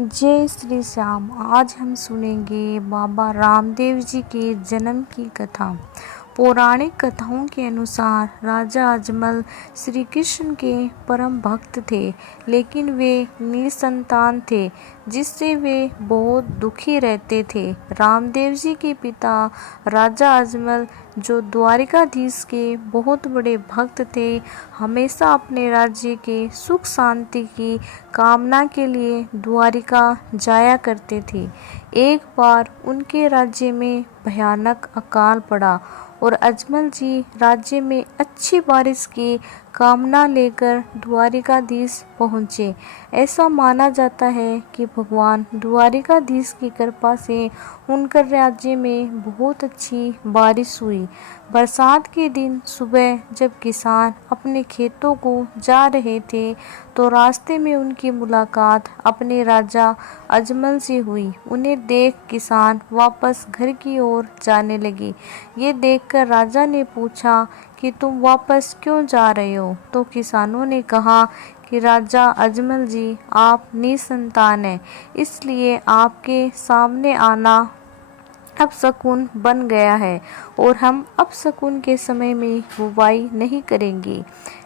जय श्री श्याम। आज हम सुनेंगे बाबा रामदेव जी के जन्म की कथा। पौराणिक कथाओं के अनुसार राजा अजमल श्री कृष्ण के परम भक्त थे, लेकिन वे निसंतान थे, जिससे वे बहुत दुखी रहते थे। रामदेव जी के पिता राजा अजमल, जो द्वारिकाधीश के बहुत बड़े भक्त थे, हमेशा अपने राज्य के सुख शांति की कामना के लिए द्वारिका जाया करते थे। एक बार उनके राज्य में भयानक अकाल पड़ा और अजमल जी राज्य में अच्छी बारिश की कामना लेकर द्वारिकाधीश पहुँचे। ऐसा माना जाता है कि भगवान द्वारिकाधीश की कृपा से उनके राज्य में बहुत अच्छी बारिश हुई। बरसात के दिन सुबह जब किसान अपने खेतों को जा रहे थे, तो रास्ते में उनकी मुलाकात अपने राजा अजमल से हुई। उन्हें देख किसान वापस घर की ओर जाने लगे। ये देखकर राजा ने पूछा कि तुम वापस क्यों जा रहे हो? तो किसानों ने कहा कि राजा अजमल जी, आप निसंतान हैं, इसलिए आपके सामने आना अपशकुन बन गया है और हम अपशकुन के समय में बुवाई नहीं करेंगे।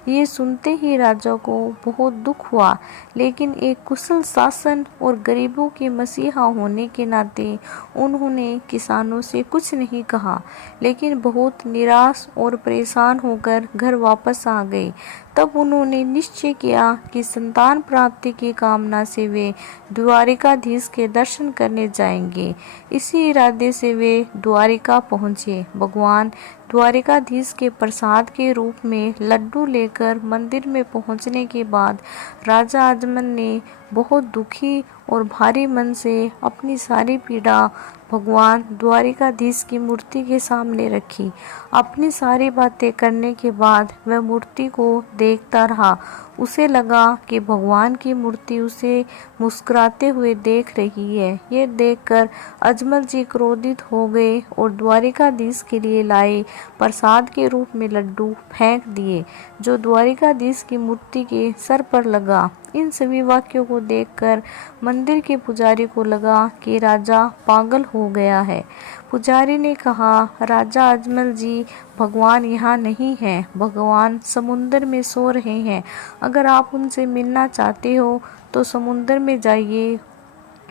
ये सुनते ही राजा को बहुत दुख हुआ, लेकिन एक कुशल शासन और गरीबों के मसीहा होने के नाते उन्होंने किसानों से कुछ नहीं कहा, लेकिन बहुत निराश और परेशान होकर घर वापस आ गए। तब उन्होंने निश्चय किया कि संतान प्राप्ति की कामना से वे द्वारिकाधीश के दर्शन करने जाएंगे। इसी इरादे से वे द्वारिका पहुँचे। भगवान द्वारिकाधीश के प्रसाद के रूप में लड्डू लेकर मंदिर में पहुंचने के बाद राजा अजमल ने बहुत दुखी और भारी मन से अपनी सारी पीड़ा भगवान द्वारिकाधीश की मूर्ति के सामने रखी। अपनी सारी बातें करने के बाद वह मूर्ति को देखता रहा। उसे लगा कि भगवान की मूर्ति उसे मुस्कुराते हुए देख रही है। ये देखकर अजमल जी क्रोधित हो गए और द्वारिकाधीश के लिए लाए प्रसाद के रूप में लड्डू फेंक दिए, जो द्वारिकाधीश की मूर्ति के सर पर लगा। इन सभी वाक्यों को देखकर मंदिर के पुजारी को लगा कि राजा पागल हो गया है। पुजारी ने कहा, राजा अजमल जी, भगवान यहाँ नहीं हैं, भगवान समुद्र में सो रहे हैं। अगर आप उनसे मिलना चाहते हो तो समुद्र में जाइए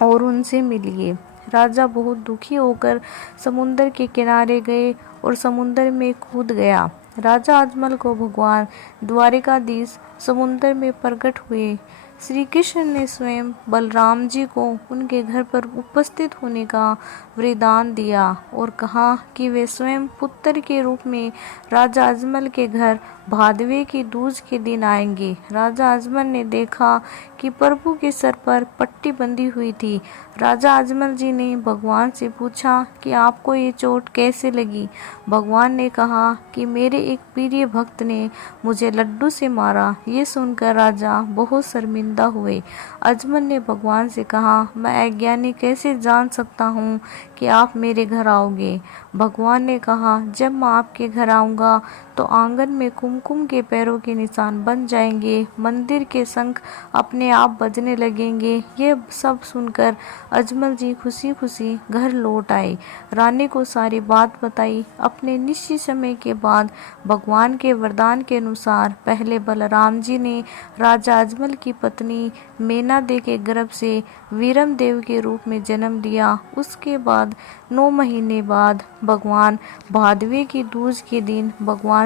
और उनसे मिलिए। राजा बहुत दुखी होकर समुद्र के किनारे गए और समुद्र में कूद गया। राजा अजमल को भगवान द्वारिकाधीश समुद्र में प्रकट हुए। श्री कृष्ण ने स्वयं बलराम जी को उनके घर पर उपस्थित होने का वरदान दिया और कहा कि वे स्वयं पुत्र के रूप में राजा अजमल के घर भादवे की दूज के दिन आएंगे। राजा अजमल ने देखा कि प्रभु के सर पर पट्टी बंधी हुई थी। राजा अजमल जी ने भगवान से पूछा कि आपको ये चोट कैसे लगी? भगवान ने कहा कि मेरे एक प्रिय भक्त ने मुझे लड्डू से मारा। ये सुनकर राजा बहुत शर्मिंदा हुए। अजमल ने भगवान से कहा, मैं अज्ञानी कैसे जान सकता हूँ कि आप मेरे घर आओगे? भगवान ने कहा, जब मैं आपके घर आऊँगा तो आंगन में कुमकुम के पैरों के निशान बन जाएंगे, मंदिर के शंख अपने आप बजने लगेंगे। ये सब सुनकर अजमल जी खुशी खुशी घर लौट आए। रानी को सारी बात बताई। अपने निश्चित समय के बाद भगवान के वरदान के अनुसार पहले बलराम जी ने राजा अजमल की पत्नी मेना दे के गर्भ से वीरम देव के रूप में जन्म लिया। उसके बाद 9 महीने बाद भगवान भादवे की दूज के दिन भगवान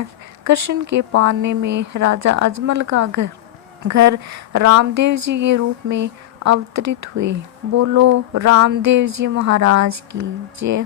कृष्ण के पालने में राजा अजमल का घर रामदेव जी के रूप में अवतरित हुए। बोलो रामदेव जी महाराज की जय।